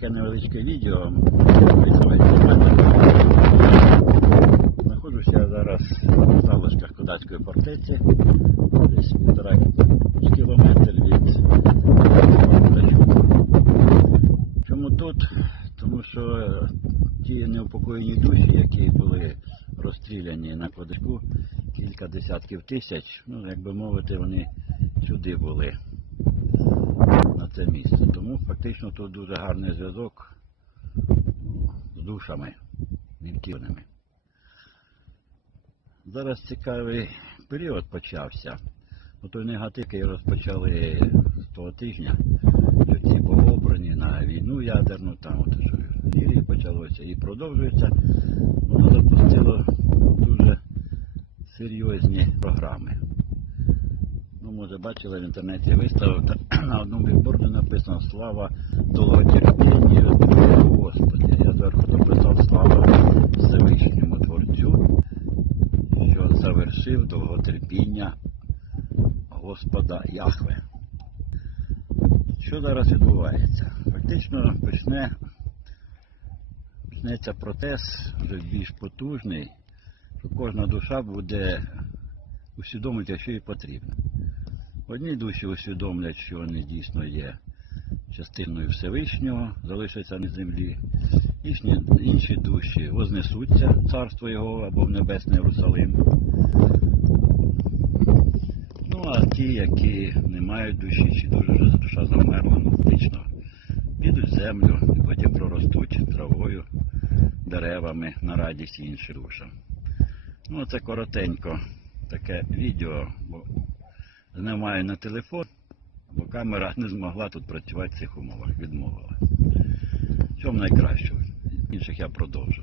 таке невеличке відео. Знаходжуся зараз в залишках Кодацької фортеці, десь півтора кілометр від Качук. Чому тут? Тому що ті неупокоєні душі, які були розстріляні на кладочку, кілька десятків тисяч, ну, як би мовити, вони сюди були на це місце. Тому фактично тут дуже гарний зв'язок з душами відкиненими. Зараз цікавий період почався. Той негатив, який розпочали з того тижня, що ці обрані на війну ядерну, там от що в Сирії почалося і продовжується, воно запустило дуже серйозні програми. Може, бачили в інтернеті виставив, та на одному бікборді написано Слава довготерпіння Господи. Я зверху написав Слава Всевишньому Творцю, що завершив довготерпіння Господа Яхве. Що зараз відбувається? Фактично почне, почнеться процес вже більш потужний, що кожна душа буде усвідомити, що їй потрібно. Одні душі усвідомлять, що вони дійсно є частиною Всевишнього, залишаться на землі. Інші, інші душі вознесуться царство Його або в Небесний Єрусалим. Ну, а ті, які не мають душі, чи дуже вже душа замерла, фактично, підуть в землю і потім проростуть травою, деревами на радість іншим душам. Ну, це коротенько таке відео, бо знімаю на телефон, бо камера не змогла тут працювати в цих умовах, відмовила. Чому найкращого? Інших я продовжу.